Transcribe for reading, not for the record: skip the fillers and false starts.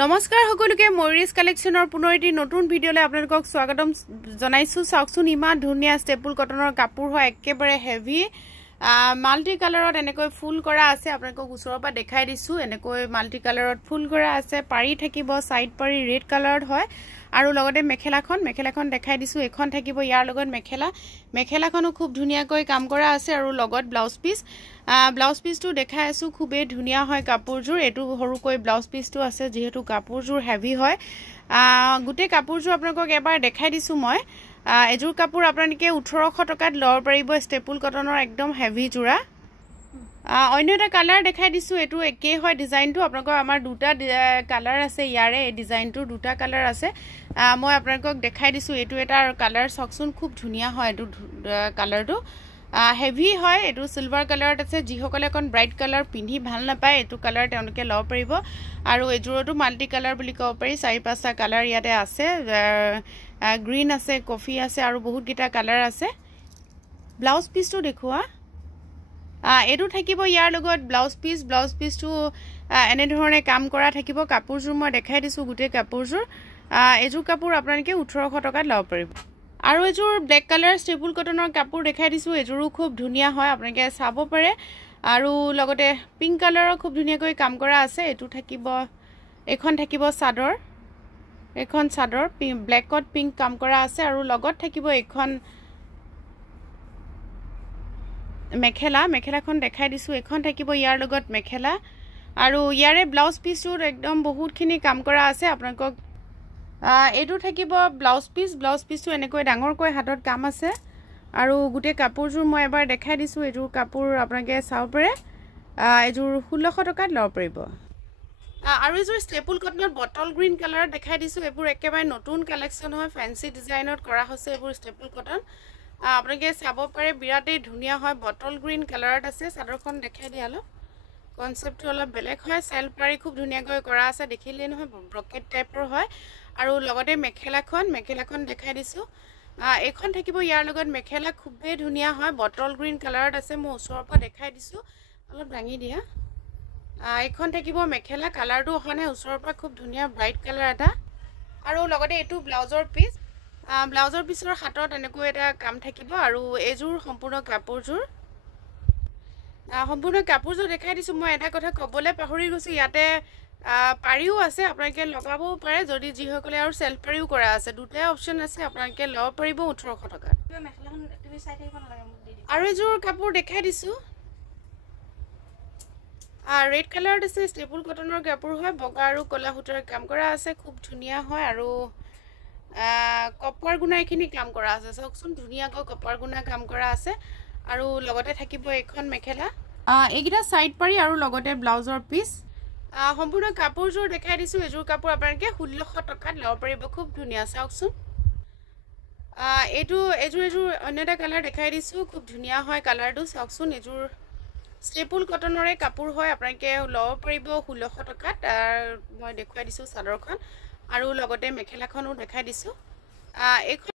নমস্কাৰ সকলোকে ময়ূৰিছ কালেকশ্যনৰ পুনৰ এটি নতুন ভিডিঅ'লৈ আপোনালোকক স্বাগতম জনাইছো। চাওকচোন ইমান ধুনীয়া ষ্টেপল কটনৰ কাপোৰ হয়, একেবাৰে হেভি মাল্টি কালাৰত এনেকৈ ফুল কৰা আছে। আপোনালোকক ওচৰৰ পৰা দেখাই দিছো, এনেকৈ মাল্টি কালাৰত ফুল কৰা আছে। পাৰি থাকিব, সাইড পাৰি ৰেড কালাৰত হয় আৰু লগতে মেখেলাখন দেখাই দিছো। এখন থাকিব ইয়াৰ লগত মেখেলাখনো খুব ধুনীয়াকৈ কাম কৰা আছে আৰু লগত ব্লাউজ পিসটো দেখাই আছো। খুবেই ধুনীয়া হয় কাপোৰযোৰ। এটো সৰুকৈ ব্লাউজ পিসটো আছে, যেহেতু কাপোৰযোৰ হেভি হয়। গুটে কাপোৰযোৰ আপোনালোকক এবাৰ দেখাই দিছো মই। এযোৰ কাপোৰ আপোনালোকে 1800 টকাত লব পাৰিব, ষ্টেপল কটনৰ একদম হেভি জোৰা। অন্য এটা কালাৰ দেখাই দিছো, এটো একেই হয় ডিজাইনটো। আপোনালোকৰ আমাৰ দুটা কালাৰ আছে, ইয়াৰে এই ডিজাইনটোৰ দুটা কালাৰ আছে। মই আপোনালোকক দেখাই দিছো, এটো এটা কালাৰ চাওকচোন, খুব ধুনীয়া হয় এটো কালাৰটো। হেভি হয়, এটো সিলভাৰ কালাৰত আছে। যিসকলে এখন ব্ৰাইট কালাৰ পিন্ধি ভাল নাপায়, এটো কালাৰ তেওঁলোকে লব পাৰিব। আৰু এযোৰটো মাল্টি কালাৰ বুলি ক'ব পাৰি, 4-5টা কালাৰ ইয়াতে আছে। গ্ৰীণ আছে, কফি আছে আৰু বহুত গিটা কালাৰ আছে। ব্লাউজ পিসটো দেখুৱা। এটো থাকিব ইয়াৰ লগত ব্লাউজ পিসটো এনে ধৰণে কাম কৰা থাকিব। কাপোৰযোৰ মই দেখাই দিছো, গুটে কাপোৰযোৰ। এযোৰ কাপোৰ আপোনালোকে 1800 টকাত লব পাৰিব। আৰু এযোৰ ব্লেক কালাৰ ষ্টেপল কটনৰ কাপোৰ দেখাই দিছো, এযোৰো খুব ধুনীয়া হয়, আপোনালোকে চাব পাৰে। আৰু লগতে পিংক কালাৰৰ খুব ধুনীয়াকৈ কাম কৰা আছে। এটো থাকিব, এখন থাকিব চাদৰ, ব্লেকত পিংক কাম কৰা আছে আৰু লগত থাকিব এখন মেখেলাখন দেখাই দিছো। এখন থাকিব ইয়াৰ লগত মেখেলা আৰু ইয়াৰে ব্লাউজ পিসটোত একদম বহুতখিনি কাম কৰা আছে। আপোনালোকক এটো থাকিব ব্লাউজ পিসটো এনেকৈ ডাঙৰকৈ হাতত কাম আছে। আৰু গুটে কাপোৰযোৰ মই এবাৰ দেখাই দিছো। এযোৰ কাপোৰ আপোনালোকে চাব পাৰে, এযোৰ 1600 টকাত লব পাৰিব। আৰু এযোৰ ষ্টেপল কটনত বটল গ্ৰীণ কালাৰ দেখাই দিছো। এবোৰ একেবাৰে নতুন কালেকশ্যন হয়, ফেন্সি ডিজাইনত কৰা হৈছে এবোৰ ষ্টেপল কটন। আপোনালোকে চাব পাৰে, বিৰাটেই ধুনীয়া হয়, বটল গ্ৰীণ কালাৰত আছে। চাদৰখন দেখাই দিয়া অলপ, কনসেপ্টটো অলপ বেলেগ হয়। সেলফ পাৰি খুব ধুনীয়াকৈ কৰা আছে, দেখিলে নহয় ব্ৰকেট টাইপৰ হয়। আৰু লগতে মেখেলাখন দেখাই দিছো। এখন থাকিব ইয়াৰ লগত মেখেলা, খুবেই ধুনীয়া হয়, বটল গ্ৰীণ কালাৰত আছে। মই ওচৰৰ পৰা দেখাই দিছো, অলপ দাঙি দিয়া। এখন থাকিব মেখেলা, কালাৰটো অহনে ওচৰৰ পৰা খুব ধুনীয়া ব্ৰাইট কালাৰ এটা। আৰু লগতে এটো ব্লাউজৰ পিসৰ হাতত এনেকৈ এটা কাম থাকিব। আৰু এযোৰ সম্পূৰ্ণ কাপোৰযোৰ দেখাই দিছো। মই এটা কথা ক'বলৈ পাহৰি গৈছো, ইয়াতে পাৰিও আছে, আপোনালোকে লগাবও পাৰে যদি যিসকলে আৰু সেলফ পাৰিও কৰা আছে। দুটাই অপচন আছে, আপোনালোকে লব পাৰিব 1800 টকাত। আৰু এযোৰ কাপোৰ দেখাই দিছো, ৰেড কালাৰত আছে। ষ্টেপল কটনৰ কাপোৰ হয়, বগা আৰু কলা সূতাৰ কাম কৰা আছে, খুব ধুনীয়া হয়। আৰু কপাৰ গুণা এখিনি কাম কৰা আছে, চাওকচোন ধুনীয়াকৈ কপাৰ গুণা কাম কৰা আছে। আৰু লগতে থাকিব এখন মেখেলা, এইকেইটা সাইড পাৰি আৰু লগতে ব্লাউজৰ পিস। সম্পূৰ্ণ কাপোৰযোৰ দেখাই দিছো। এযোৰ কাপোৰ আপোনালোকে 1600 টকাত লব পাৰিব, খুব ধুনীয়া। চাওকচোন এযোৰ অন্য এটা কালাৰ দেখাই দিছো, খুব ধুনীয়া হয় কালাৰটো। চাওকচোন এযোৰ ষ্টেপল কটনৰে কাপোৰ হয়, আপোনালোকে লব পাৰিব 1600 টকাত। মই দেখুৱাই দিছো চাদৰখন আৰু লগতে মেখেলাখনো দেখাই দিছো।